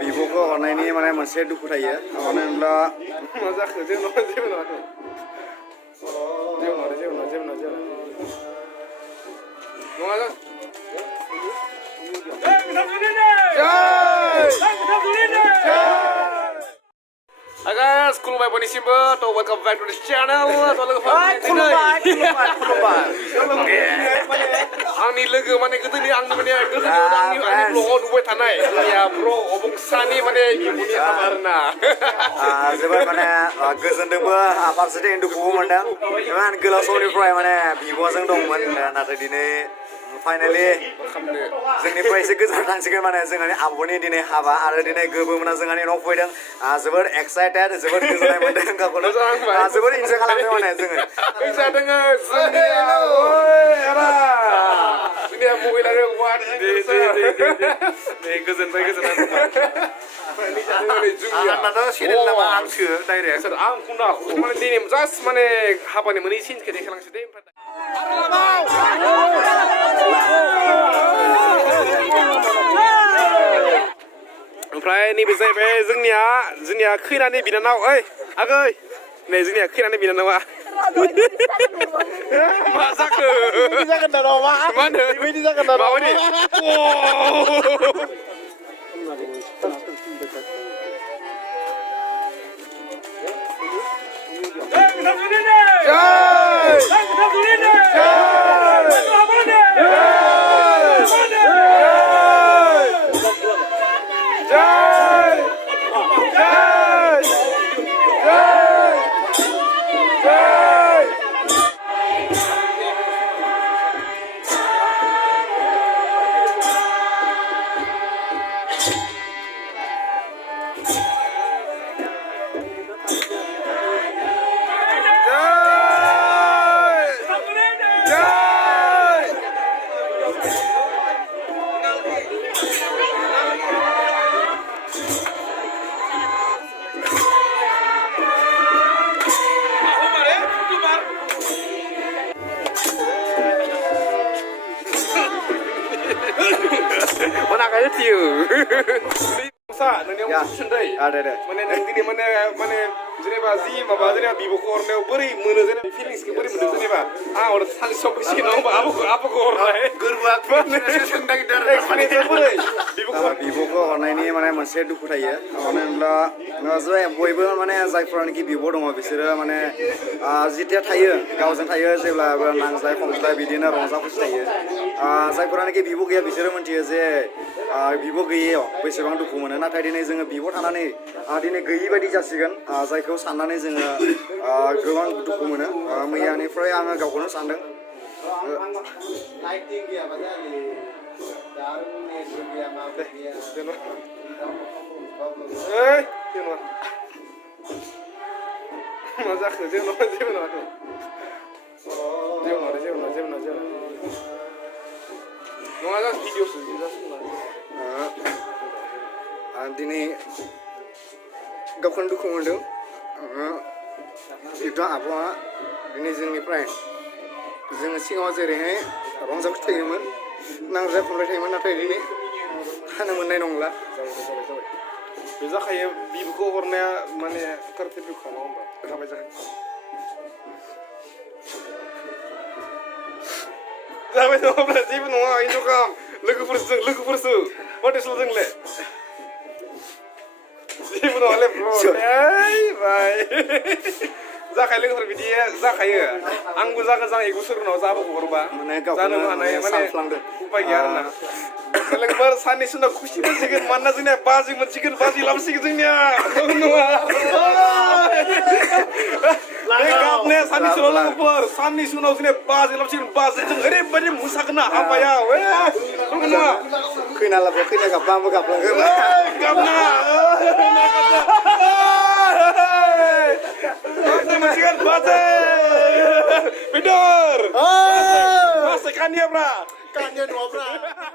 बिब'खौ हरनायनि माने मोनसे दुखु थायो मानो होनब्ला मा जाखो जेबो नङा जेबो नङा जेबो नङा जेबो नङा जेबो नङा Hi guys, खुलुमबाय बयनिसिमबो थ' welcome back to this channel थ' लोगोफोर खुलुमबाय आंनि लोगो माने गोदोनि आंनि ब्लगाव नुबाय थानाय जोंनिया ब्र' अबंसानि माने बिब'नि हाबा आरोना जोबोद माने गोजोनदोंबो फारसेथिं दुखुबो मोनदों इमान गोलाव समनिफ्राय माने बिब'जों दंमोन नाथाय दिनै फाइनालि जोंनिफ्राय एसे गोजान थांसिगोन माने जोंहानि आब'नि दिनै हाबा आरो दिनै गोबोमोना जोंहानि न'आव फैदों जोबोद एक्साइटेड जोबोद गोजोननाय मोनदों गावखौनो जोबोद इन्जय खालामदों माने जोङो जादों जोंनिया महिलानि वार्ड गोजोनबाय आंनाथ' चेनेल नामा आंसो डाइरेक्ट आं खुना माने दिनै जास्ट माने हाबानि मोनै सिनखौ देखायलांसै दे ओमफ्राय नैबे जाहैबाय जोंनिया खैनानि बिनानाव ओइ आगै नै जोंनिया खैनानि बिनानावा मा जाखो जागोन दा मा होनो बेबायदि जागोन दा माबायदि Mana kayak tiu? Sa, nanya aku sendiri. Ada. Mana nanti mana जेनेबा जि माबा जेनेबा बिब'खौ हरनायाव बोरै मोनो जेनेबा फिलिंसखौ बोरै मोनो जेनेबा आं सानसे सफैसिगोन होनबा आब'खौ हरनाय गोरबोआ बिब'खौ हरनायनि माने मोनसे दुखु थायो मानो होनब्ला बयबो माने जायफोरानोखि बिब' दङ बिसोरो माने जिथिया थायो गावजों थायो जेब्लाबो नांज्लाय खमज्लाय बिदिनो रंजा खुसि थायो जायफोरानोखि बिब' गैया बिसोरो मिथियो जे बिब' गैयैयाव बेसेबां दुखु मोनो नाथाय दिनै जोङो बिब' थानानै दिनै गैयि बायदि जासिगोन जायखौ साननानै जोङो गोबां दुखु मोनो मैयानिफ्राय आङो गावखौनो सानदों मा जाखो जेबो नङा नङा जास्ट भिडिअसो दिनै गावखौनो दुखु मोनदों जिहेथु आब'आ दिनै जोंनिफ्राय जोङो सिगाङाव जेरैहाय रंजा खुसि थायोमोन नांज्लाय खमलाय थायोमोन नाथाय दिनै थानो मोननाय नंला बे जाखायो बिब'खौ हरनाया माने कार्टिफिखा नङा होमबा जाबाय नङाब्ला जेबो नङा इन्जय खालाम लोगोफोरसो पार्टिसल जोंलाय जेबो नङालै बाय जाखायो लोगोफोर बिदि जाखायो आंबो जागोन एक बोसोर उनाव जाबोखौ हरबा जानोबो हानाय माने उपाय गैया आरोना लोगोफोर साननैसो उनाव खुसि मोनसिगोन मानोना जोंनिया बाजि मोनसिगोन बाजि लाबोसिगोन जोंनिया नङा गाबनाया साननैसो उनाव लोगोफोर साननैसो उनाव जोंनिया बाजि लाबोसिगोन बाजिजों ओरैबायदि मोसागोन ना हाबायाव नङा खैना लाबो खैना गाबबा आंबो गाबलांगोन गाबनाङा Baze! Pidor! Masukkan dia, bra! Kangen wabra.